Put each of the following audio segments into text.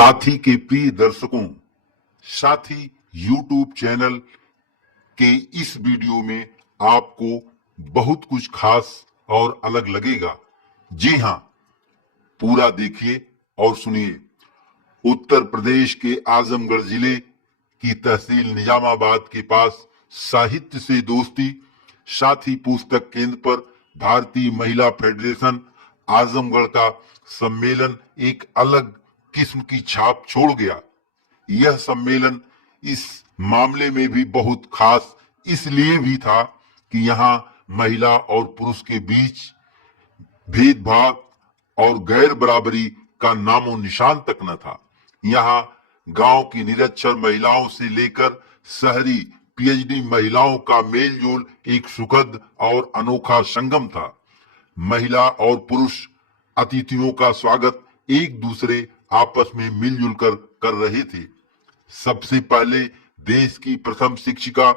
साथी के प्रिय दर्शकों, साथी YouTube चैनल के इस वीडियो में आपको बहुत कुछ खास और अलग लगेगा। जी हाँ, पूरा देखिए और सुनिए। उत्तर प्रदेश के आजमगढ़ जिले की तहसील निजामाबाद के पास साहित्य से दोस्ती साथी पुस्तक केंद्र पर भारतीय महिला फेडरेशन आजमगढ़ का सम्मेलन एक अलग किस्म की छाप छोड़ गया। यह सम्मेलन इस मामले में भी बहुत खास इसलिए भी था कि यहाँ महिला और पुरुष के बीच भेदभाव और गैर बराबरी का नामो निशान तक न था। यहाँ गांव की निरक्षर महिलाओं से लेकर शहरी पीएचडी महिलाओं का मेलजोल एक सुखद और अनोखा संगम था। महिला और पुरुष अतिथियों का स्वागत एक दूसरे आपस में मिलजुल कर रहे थे। सबसे पहले देश की प्रथम शिक्षिका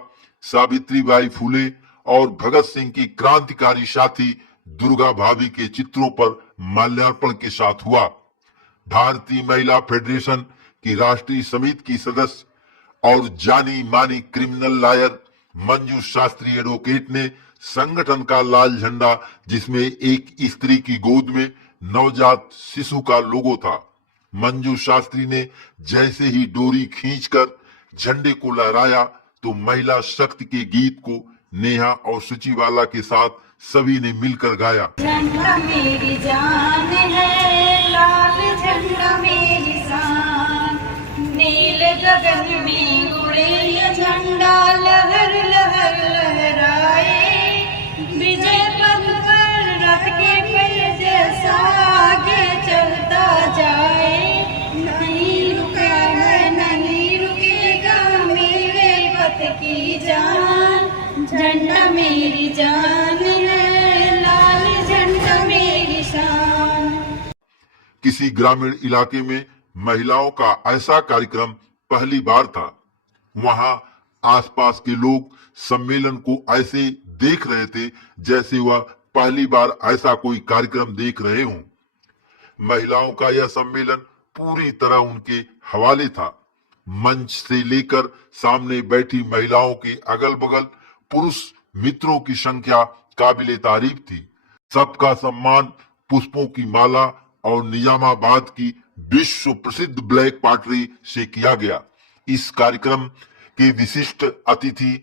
सावित्रीबाई फुले और भगत सिंह की क्रांतिकारी साथी दुर्गा भाभी के चित्रों पर माल्यार्पण के साथ हुआ। भारतीय महिला फेडरेशन की राष्ट्रीय समिति की सदस्य और जानी मानी criminal lawyer Manju Shastri advocate ने संगठन का लाल झंडा, जिसमें एक स्त्री की गोद में नवजात शिशु का लोगो था। मंजू शास्त्री ने जैसे ही डोरी खींचकर झंडे को लहराया तो महिला शक्ति के गीत को नेहा और सुचिवाला के साथ सभी ने मिलकर गाया। झंडा मेरी जान है, लाल झंडा मेरी शान, नील गगन में उड़े ये झंडा लहर लहर लहराए, विजय पथ पर रथ के पहिए जैसा आगे चलता जाए, नहीं रुका है नहीं रुकेगा मेरे पथ की जान, झंडा मेरी जान है, लाल झंडा मेरी शान। किसी ग्रामीण इलाके में महिलाओं का ऐसा कार्यक्रम पहली बार था। वहां आसपास के लोग सम्मेलन को ऐसे देख रहे थे जैसे वह पहली बार ऐसा कोई कार्यक्रम देख रहे हों। महिलाओं का यह सम्मेलन पूरी तरह उनके हवाले था। मंच से लेकर सामने बैठी महिलाओं के अगल बगल पुरुष मित्रों की संख्या काबिले तारीफ थी। सबका सम्मान पुष्पों की माला और निजामाबाद की विश्व प्रसिद्ध ब्लैक पॉटरी से किया गया। इस कार्यक्रम के विशिष्ट अतिथि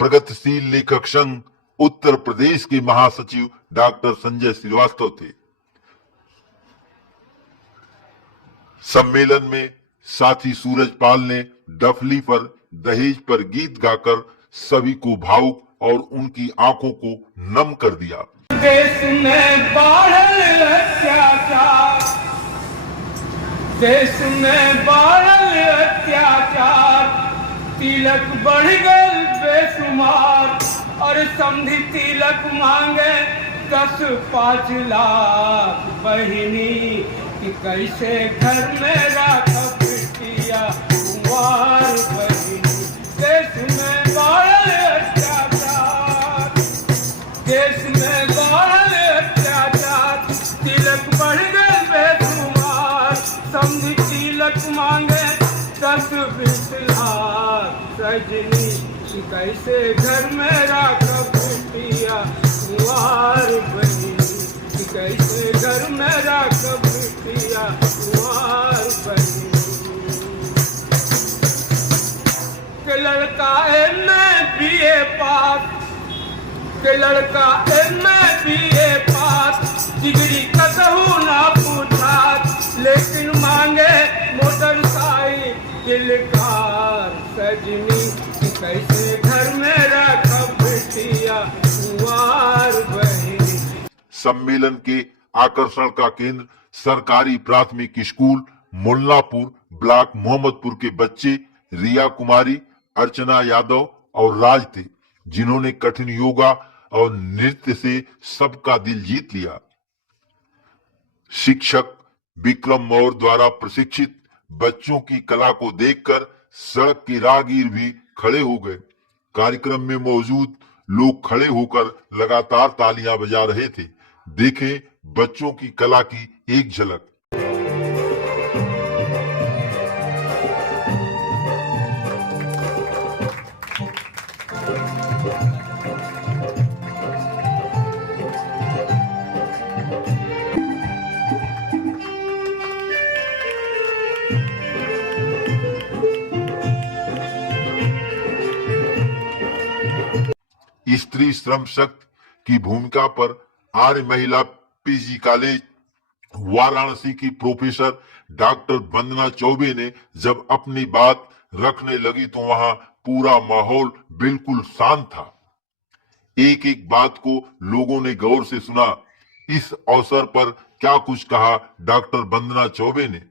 प्रगतिशील लेखक संघ उत्तर प्रदेश के महासचिव डॉक्टर संजय श्रीवास्तव थे। सम्मेलन में साथी सूरजपाल ने डफली पर दहेज पर गीत गाकर सभी को भावुक और उनकी आंखों को नम कर दिया। देश में बढ़ल अत्याचार, देश में बढ़ल अत्याचार, तिलक बढ़ गए बेशुमार, और समधी तिलक मांगे 10-5 लाख बहिनी, कि कैसे घर में राखब बिटिया कुंवार बहिनी। देश में बढ़ल अत्याचार, देश में बढ़ल अत्याचार, तिलक बढ़ गए बेशुमार, समधी तिलक मांगे 10-20 लाख सजनी, कि कैसे घर में राखब बिटिया कुंवार बहिनी, कि कैसे घर में राखब बिटिया कुंवार बहिनी। के लड़का MA पास, के लड़का MA पास, डिग्री कसहू ना पूछात, लेकिन मांगे मोटरसाइकिल कार सजनी, कि कैसे घर में रखब बिटिया कुंवार बहिनी। सम्मेलन के आकर्षण का केंद्र सरकारी प्राथमिक स्कूल मुल्लापुर ब्लॉक मोहम्मदपुर के बच्चे रिया कुमारी, अर्चना यादव और राज थे, जिन्होंने कठिन योगा और नृत्य से सबका दिल जीत लिया। शिक्षक विक्रम मौर्य द्वारा प्रशिक्षित बच्चों की कला को देखकर सड़क के राहगीर भी खड़े हो गए। कार्यक्रम में मौजूद लोग खड़े होकर लगातार तालियां बजा रहे थे। देखें बच्चों की कला की एक झलक। स्त्री श्रम शक्ति की भूमिका पर आर्य महिला पीजी कॉलेज वाराणसी की प्रोफेसर डॉक्टर वंदना चौबे ने जब अपनी बात रखने लगी तो वहां पूरा माहौल बिल्कुल शांत था। एक एक बात को लोगों ने गौर से सुना। इस अवसर पर क्या कुछ कहा डॉक्टर वंदना चौबे ने,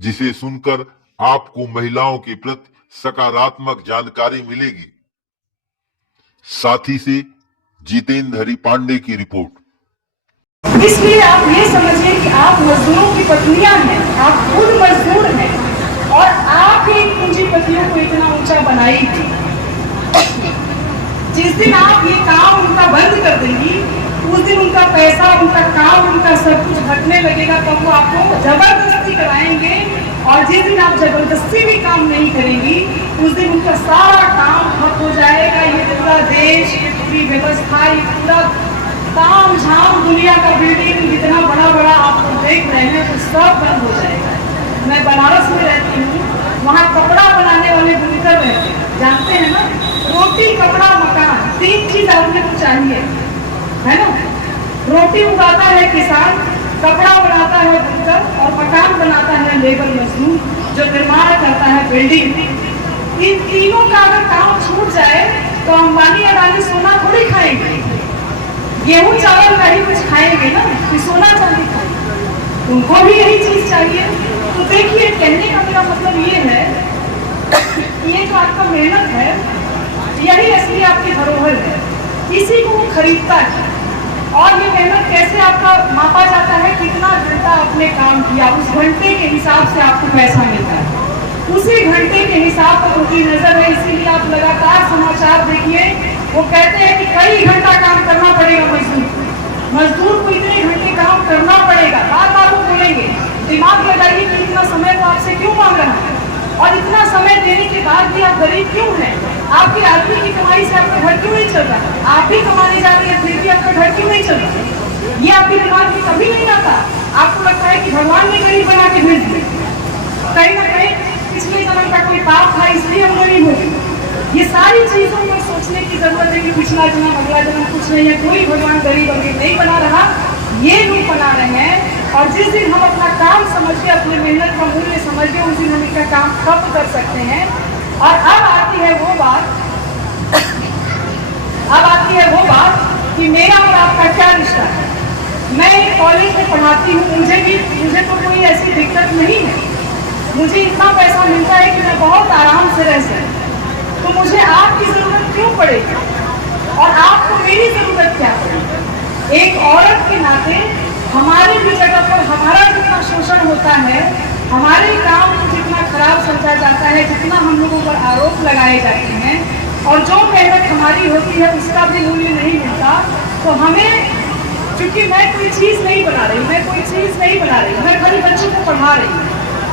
जिसे सुनकर आपको महिलाओं के प्रति सकारात्मक जानकारी मिलेगी। साथी से जितेंद्र हरि पांडे की रिपोर्ट। इसलिए आप ये समझिए कि आप मजदूरों की पत्नियां हैं, आप खुद मजदूर हैं और आप ही पूंजीपतियों को इतना ऊंचा बनाएगी। जिस दिन आप ये काम उनका बंद कर देंगी, उस दिन उनका पैसा, उनका काम, उनका सब कुछ घटने लगेगा, तब वो आपको जबरदस्ती कराएंगे। और जिस दिन आप जबरदस्ती भी काम नहीं करेंगी, उस दिन उनका सारा काम ठप हो जाएगा। ये पूरा देश, ये पूरी व्यवस्था, ये पूरा काम झाम दुनिया का बिल्डिंग जितना बड़ा बड़ा आप लोग देख रहे हैं, तो सब बंद हो जाएगा। मैं बनारस में रहती हूँ, वहाँ कपड़ा बनाने वाले बुनकर रहते हैं, जानते हैं ना, रोटी, कपड़ा, मकान, 3 चीज आपने को चाहिए, है ना। रोटी उगाता है किसान, कपड़ा बनाता है बुनकर और मकान बनाता है लेबर मजदूर जो निर्माण करता है बिल्डिंग। इन तीनों का अगर काम छूट जाए तो अंबानी अडानी सोना थोड़ी खाएंगे, गेहूं चावल का ही कुछ खाएंगे ना, कि सोना चांदी खाएंगे। उनको भी यही चीज चाहिए। तो देखिए, कहने का मेरा मतलब ये है, ये जो आपका मेहनत है, यही असली आपकी धरोहर है। इसी को वो खरीदता है। और ये मेहनत कैसे आपका मापा जाता है, कितना घंटा आपने काम किया, उस घंटे के हिसाब से आपको पैसा मिलता है। उसी घंटे के हिसाब पर उनकी नजर है। इसीलिए आप लगातार समाचार देखिए, वो कहते हैं कि कई घंटा काम करना पड़ेगा मजदूर को इतने घंटे काम करना पड़ेगा। बार बार वो बोलेंगे, दिमाग लगाइए कि इतना समय वो आपसे क्यों मांग रहा है, और इतना समय देने के बाद भी आप गरीब क्यों हैं? आपके आदमी की कमाई से आपका घर क्यों नहीं चल रहा? आप भी कमाने जा रहे हैं, फिर भी आपका घर क्यों नहीं चल रहा? ये आपके दिमाग में कभी नहीं आता। आपको लगता है कि भगवान ने गरीब बना के भेज दिया, कहीं ना कहीं पिछले जन्म का कोई पाप था, इसलिए हम गरीब हो गए। ये सारी चीजों पर सोचने की जरूरत है कि पिछला जन्म, अगला जन्म कुछ नहीं है। कोई भगवान गरीब अमीर नहीं बना रहा, ये लोग बना रहे हैं। और जिस दिन हम अपना काम समझ के, अपने मेहनत का मूल्य समझ के, उस दिन हम इनका काम ठप कर सकते हैं। और अब आती है वो बात कि मेरा और आपका क्या रिश्ता है। मैं एक कॉलेज में पढ़ाती हूँ, मुझे तो कोई ऐसी दिक्कत नहीं है। मुझे इतना पैसा मिलता है कि मैं बहुत आराम से रह सकूँ। तो मुझे आपकी जरूरत क्यों पड़ेगी और आपको मेरी जरूरत क्या पड़ेगी? एक औरत के नाते हमारे भी जगह पर हमारा जितना शोषण होता है, हमारे काम को जितना खराब समझा जाता है, जितना हम लोगों पर आरोप लगाए जाते हैं, और जो मेहनत हमारी होती है उसका भी मूल्य नहीं मिलता, तो हमें, क्योंकि मैं कोई चीज नहीं बना रही, मैं खाली बच्चों को पढ़ा रही हूँ,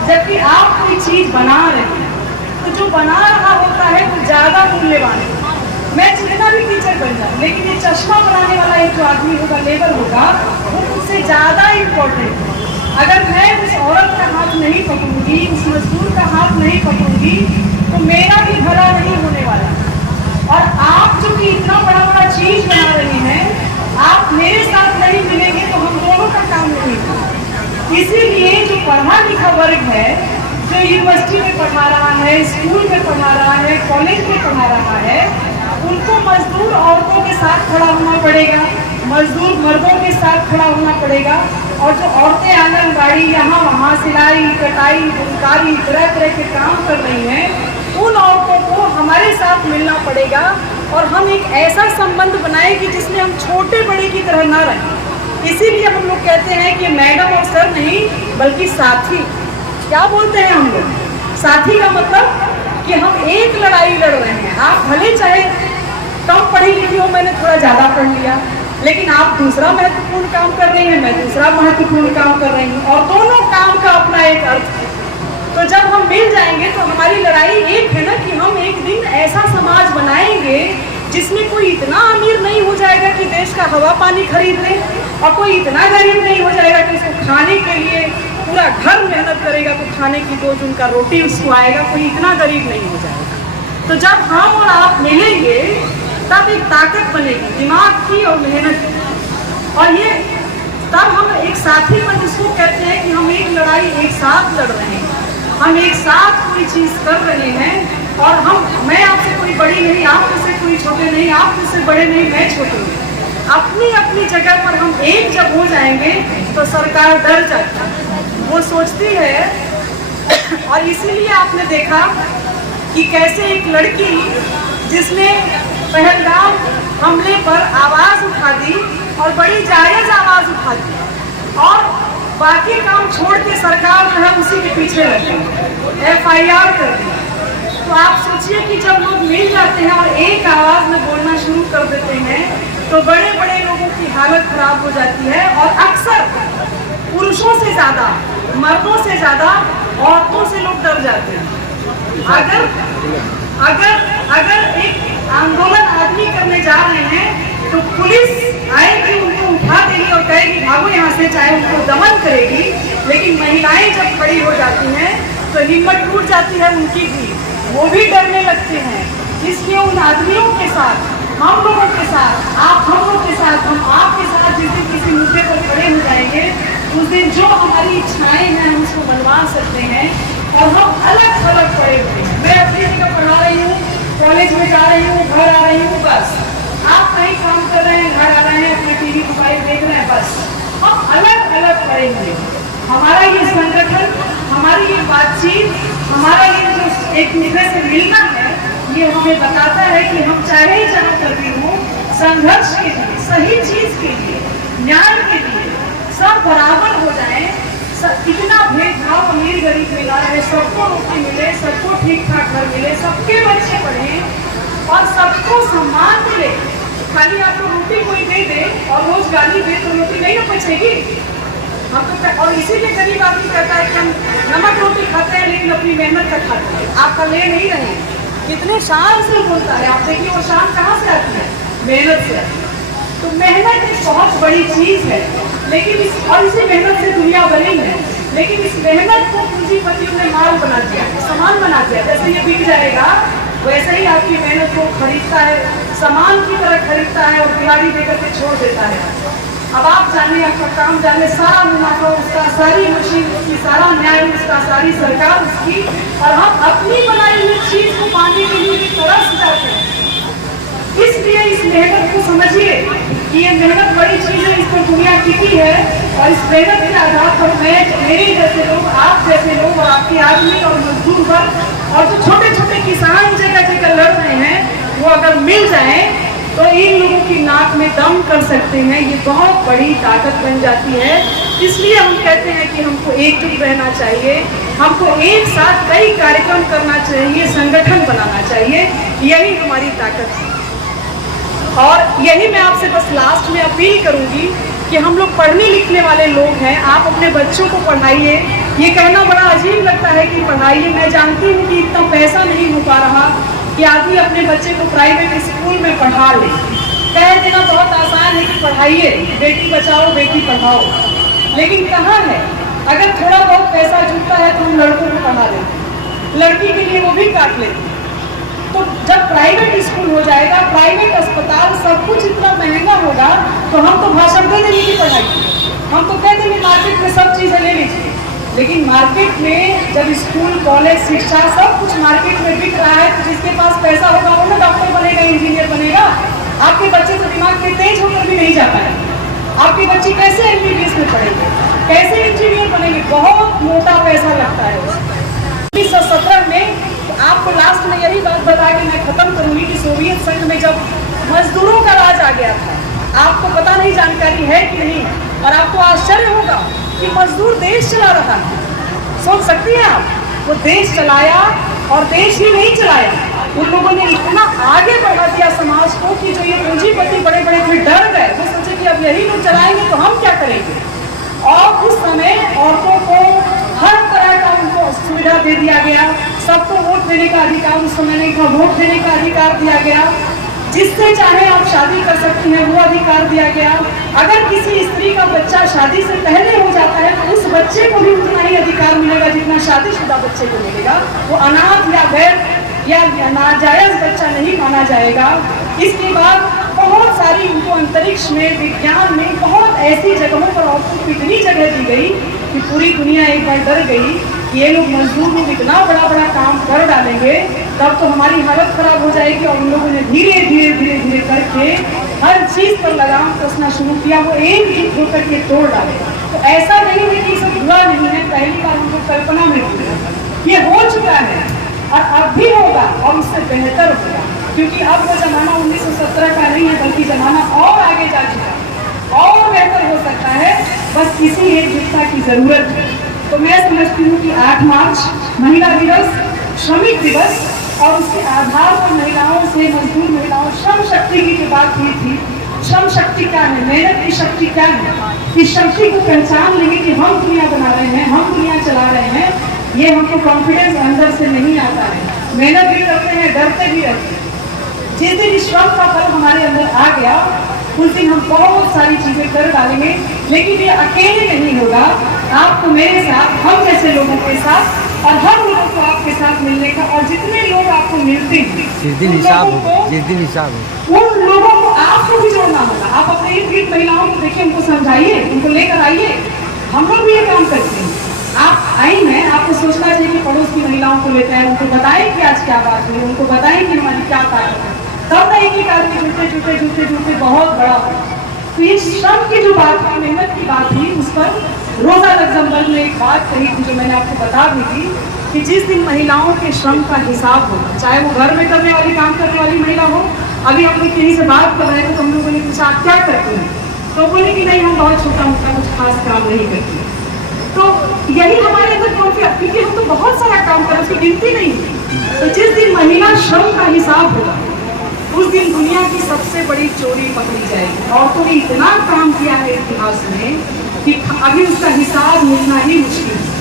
जबकि आप कोई चीज बना रहे हैं, तो जो बना रहा होता है वो ज्यादा मूल्यवान है। मैं जितना भी टीचर बन जाऊँ, लेकिन ये चश्मा बनाने वाला एक जो आदमी होगा, लेबर होगा, वो मुझसे ज्यादा इम्पोर्टेंट है। अगर मैं उस औरत का हाथ नहीं पकड़ूंगी, उस मजदूर का हाथ नहीं पकड़ूंगी, तो मेरा भी भला नहीं होने वाला। और आप जो कि इतना बड़ा बड़ा चीज बना रहे हैं, आप मेरे साथ नहीं मिलेंगे तो हम दोनों का काम नहीं होगा। इसीलिए जो पढ़ा लिखा वर्ग है, जो यूनिवर्सिटी में पढ़ा रहा है, स्कूल में पढ़ा रहा है, कॉलेज में पढ़ा रहा है, उनको मजदूर औरतों के साथ खड़ा होना पड़ेगा, मजदूर मर्दों के साथ खड़ा होना पड़ेगा। और जो औरतें आंगनबाड़ी, यहाँ वहाँ सिलाई, कटाई, बुनकारी, तरह तरह के काम कर रही हैं, उन औरतों को हमारे साथ मिलना पड़ेगा। और हम एक ऐसा संबंध बनाए कि जिसमें हम छोटे बड़े की तरह ना रहें। इसीलिए हम लोग कहते हैं कि मैडम और सर नहीं, बल्कि साथी। क्या बोलते हैं हम लोग? साथी का मतलब कि हम एक लड़ाई लड़ रहे हैं। आप भले चाहे कम पढ़ी लिखी हो, मैंने थोड़ा ज़्यादा पढ़ लिया, लेकिन आप दूसरा महत्वपूर्ण काम कर रही हैं, मैं दूसरा महत्वपूर्ण काम कर रही हूँ, और दोनों काम का अपना एक अर्थ है। तो जब हम मिल जाएंगे तो हमारी लड़ाई एक है ना, कि हम एक दिन ऐसा समाज बनाएंगे जिसमें कोई इतना अमीर नहीं हो जाएगा कि देश का हवा पानी खरीद ले, और कोई इतना गरीब नहीं हो जाएगा कि उसको खाने के लिए पूरा घर मेहनत करेगा तो खाने की 2 जून का रोटी उसको आएगा। कोई इतना गरीब नहीं हो जाएगा। तो जब हम और आप मिलेंगे तब एक ताकत बनेगी दिमाग की और मेहनत की। और ये तब हम एक साथी पर जिसको कहते हैं कि हम एक लड़ाई एक साथ लड़ रहे हैं, हम एक साथ कोई चीज कर रहे हैं। और मैं आपसे कोई बड़ी नहीं, आप मुझसे कोई छोटे नहीं, आप मुझसे बड़े नहीं, मैं छोटे नहीं। अपनी अपनी जगह पर हम एक जब हो जाएंगे तो सरकार डर जाती है, वो सोचती है। और इसीलिए आपने देखा कि कैसे एक लड़की जिसने पहलगाम हमले पर आवाज उठा दी और बड़ी जायज आवाज उठा दी, और बाकी काम छोड़ के सरकार जो है उसी के पीछे लगी, FIR कर दी। तो आप सोचिए कि जब लोग मिल जाते हैं और एक आवाज में बोलना शुरू कर देते हैं तो बड़े बड़े लोगों की हालत खराब हो जाती है। और अक्सर पुरुषों से ज्यादा, मर्दों से ज्यादा औरतों से लोग डर जाते हैं। अगर एक आंदोलन आदमी करने जा रहे हैं तो पुलिस आएगी, उनको उठा देगी और कहेगी भागो यहाँ से, चाहे उनको दमन करेगी। लेकिन महिलाएं जब खड़ी हो जाती हैं तो हिम्मत टूट जाती है उनकी भी, वो भी डरने लगते हैं। इसलिए उन आदमियों के साथ, हम लोगों के साथ, आप हम लोग के साथ, हम आपके साथ जिस दिन किसी मुद्दे पर खड़े हो जाएंगे उस दिन जो हमारी इच्छाएं हैं हम उसको बनवा सकते हैं। और हम अलग अलग पड़े हुए हैं। मैं अपनी जगह पढ़ा रही हूँ, कॉलेज में जा रही हूँ, घर आ रही हूँ, बस। आप कहीं काम कर रहे हैं, घर आ रहे हैं, अपने TV मोबाइल देख रहे हैं, बस। हम अलग अलग पड़े हुए हैं। हमारा ये संगठन, हमारी ये बातचीत, हमारा ये जो एक दूसरे से मिलना है, ये हमें बताता है कि हम चाहे जहाँ पर भी हो, संघर्ष के लिए, सही चीज के लिए, न्याय के लिए सब बराबर हो जाए। इतना भेदभाव अमीर गरीब में ना रहे, सबको नौकरी मिले, सबको ठीक ठाक घर मिले, सबके बच्चे पढ़ें और सबको सम्मान मिले। खाली आपको रोटी कोई दे दे और रोज गाली दे तो रोटी नहीं ना बचेगी। हम तो, और इसीलिए गरीब आदमी कहता है कि हम नमक रोटी खाते हैं लेकिन अपनी मेहनत का खाते हैं, आपका ले नहीं रहे। कितने शान से बोलता है, आप देखिए वो शान कहाँ से आती है, मेहनत से आती है। तो मेहनत एक बहुत बड़ी चीज है, लेकिन इसी मेहनत से दुनिया बनी है। लेकिन इस मेहनत को पूंजीपतियों ने माल बना दिया, सामान बना दिया। जैसे ये बिक जाएगा वैसे ही आपकी मेहनत को खरीदता है, सामान की तरह खरीदता है और दिहाड़ी देकर के छोड़ देता है। अब आप जाने, आपका काम जाने, सारा मुनाफा उसका, सारी मशीन उसकी, सारा न्याय उसका, सारी सरकार उसकी, और हम अपनी बनाई हुई चीज को पाने के लिए भी तरस जाते हैं। इसलिए इस मेहनत को समझिए कि ये मेहनत बड़ी चीज है, इस पर दुनिया टिकी है। और इस मेहनत के आधार पर मेरे जैसे लोग, आप जैसे लोग और आपके आदमी और मजदूर वर्ग और जो छोटे छोटे किसान जगह जगह लड़ रहे हैं, वो अगर मिल जाए तो इन लोगों की नाक में दम कर सकते हैं। ये बहुत बड़ी ताकत बन जाती है। इसलिए हम कहते हैं कि हमको एकजुट रहना चाहिए, हमको एक साथ कई कार्यक्रम करना चाहिए, संगठन बनाना चाहिए। यही हमारी ताकत है। और यही मैं आपसे बस लास्ट में अपील करूंगी कि हम लोग पढ़ने लिखने वाले लोग हैं, आप अपने बच्चों को पढ़ाइए। ये कहना बड़ा अजीब लगता है कि पढ़ाइए, मैं जानती हूँ कि इतना पैसा नहीं हो पा रहा कि आदमी अपने बच्चे को प्राइवेट स्कूल में पढ़ा ले। कह देना बहुत आसान है कि पढ़ाइए, बेटी बचाओ बेटी पढ़ाओ, लेकिन कहाँ है? अगर थोड़ा बहुत पैसा जुटता है तो हम लड़कों को पढ़ा लेते, लड़की के लिए वो भी काट लेते। तो जब प्राइवेट स्कूल हो जाएगा, प्राइवेट अस्पताल, सब कुछ इतना महंगा होगा तो हम तो भाषण दे देंगे कि पढ़ाई, हम तो कह देंगे मार्केट में सब चीजें ले लीजिए। लेकिन मार्केट में जब स्कूल, कॉलेज, शिक्षा सब कुछ मार्केट में बिक रहा है तो जिसके पास पैसा होगा वो ना डॉक्टर बनेगा, इंजीनियर बनेगा। आपके बच्चे तो दिमाग में तेज होकर भी नहीं जाता है। आपके बच्चे कैसे MBBS में पढ़ेंगे, कैसे इंजीनियर बनेंगे? बहुत मोटा पैसा लगता है। 1917 में आपको लास्ट में यही बात बता के मैं खत्म करूंगी कि सोवियत संघ में जब मजदूरों का राज आ गया था, आपको पता नहीं, जानकारी है कि नहीं, और आपको आश्चर्य होगा कि मजदूर देश चला रहा है। सोच सकती हैं आप, वो देश चलाया और देश ही नहीं चलाया, उन लोगों ने इतना आगे बढ़ा दिया समाज को कि जो ये पूंजीपति बड़े बड़े थे डर गए। वो सोचे कि अब यही लोग चलाएंगे तो हम क्या करेंगे। और उस समय औरतों को हर तरह का उनको सुविधा दे दिया गया, सबको वोट देने का अधिकार उस समय नहीं था, वोट देने का अधिकार दिया गया, जिससे चाहे आप शादी कर सकती हैं वो अधिकार दिया गया। अगर किसी स्त्री का बच्चा शादी से पहले हो जाता है तो उस बच्चे को भी उतना ही अधिकार मिलेगा जितना शादीशुदा बच्चे को मिलेगा। वो अनाथ या गैर या नाजायज बच्चा नहीं माना जाएगा। इसके बाद बहुत सारी उनको अंतरिक्ष में, विज्ञान में बहुत ऐसी जगहों पर औरतों इतनी जगह दी गई कि पूरी दुनिया एक बार डर गई कि ये लोग मजदूर लोग इतना बड़ा बड़ा काम कर डालेंगे, तब तो हमारी हालत खराब हो जाएगी। और उन लोगों ने धीरे धीरे धीरे धीरे करके हर चीज पर लगाम कसना शुरू किया, वो एक होकर के तोड़ डाले। तो ऐसा नहीं है कि सब बुरा नहीं है, पहली बार उनको कल्पना में हुई, ये हो चुका है और अब भी होगा और उससे बेहतर होगा, क्योंकि अब वो जमाना 1917 का नहीं है, बल्कि जमाना और आगे जा चुका है और बेहतर हो सकता है। बस इसी एकजुटता की जरूरत है। तो मैं समझती हूँ कि 8 मार्च महिला दिवस, श्रमिक दिवस, और उसके आधार पर महिलाओं से, मजदूर महिलाओं, श्रम शक्ति की जो बात हुई थी, श्रम शक्ति क्या है, मेहनत की शक्ति क्या है, इस शक्ति को पहचान लेंगे कि हम दुनिया बना रहे हैं, हम दुनिया चला रहे हैं। ये हमको कॉन्फिडेंस अंदर से नहीं आता है, मेहनत भी करते हैं, डरते भी रहते हैं। जिस दिन श्रम का फल हमारे अंदर आ गया, उस दिन हम बहुत सारी चीजें कर डालेंगे। लेकिन ये अकेले नहीं होगा, आपको मेरे साथ, हम जैसे लोगों के साथ, और हर लोगों को आपके साथ मिलने का, और जितने लोग आपको मिलते हैं जिस दिन हिसाब हो, उन लोगों को आपको भी जोड़ना होगा। आप अपने इर्द गिर्द महिलाओं को देखिए, उनको समझाइए, उनको लेकर आइए। हम लोग भी ये काम करते हैं। आप आई हैं, आपको सोचना चाहिए कि पड़ोस की महिलाओं को लेते हैं, उनको बताएं कि आज क्या बात हुई, उनको बताएं कि हमारी क्या ताकत है, तब ना एक आदमी जुड़ते जुड़ते जुड़ते जुड़ते बहुत बड़ा हो। तो ये श्रम की जो बात थी, मेहनत की बात थी, उस पर रोजा लग्जमबर्ग ने एक बात कही थी जो मैंने आपको बता दी थी कि जिस दिन महिलाओं के श्रम का हिसाब होगा, चाहे वो घर में करने वाली, काम करने वाली महिला हो। अभी हम लोग कहीं से बात कर रहे थे तो हम लोगों ने पूछा आप क्या करते हैं, तो बोले कि नहीं हम बहुत छोटा मोटा कुछ खास काम नहीं करते। तो यही हमारे अंदर कॉन्फिडेंस, क्योंकि हम तो बहुत सारा काम करें, उसकी गिनती नहीं है। तो जिस दिन महिला श्रम का हिसाब होगा, उस दिन दुनिया की सबसे बड़ी चोरी पकड़ी जाएगी। औरतों ने इतना काम किया है इतिहास में कि अभी उसका हिसाब मिलना ही मुश्किल है।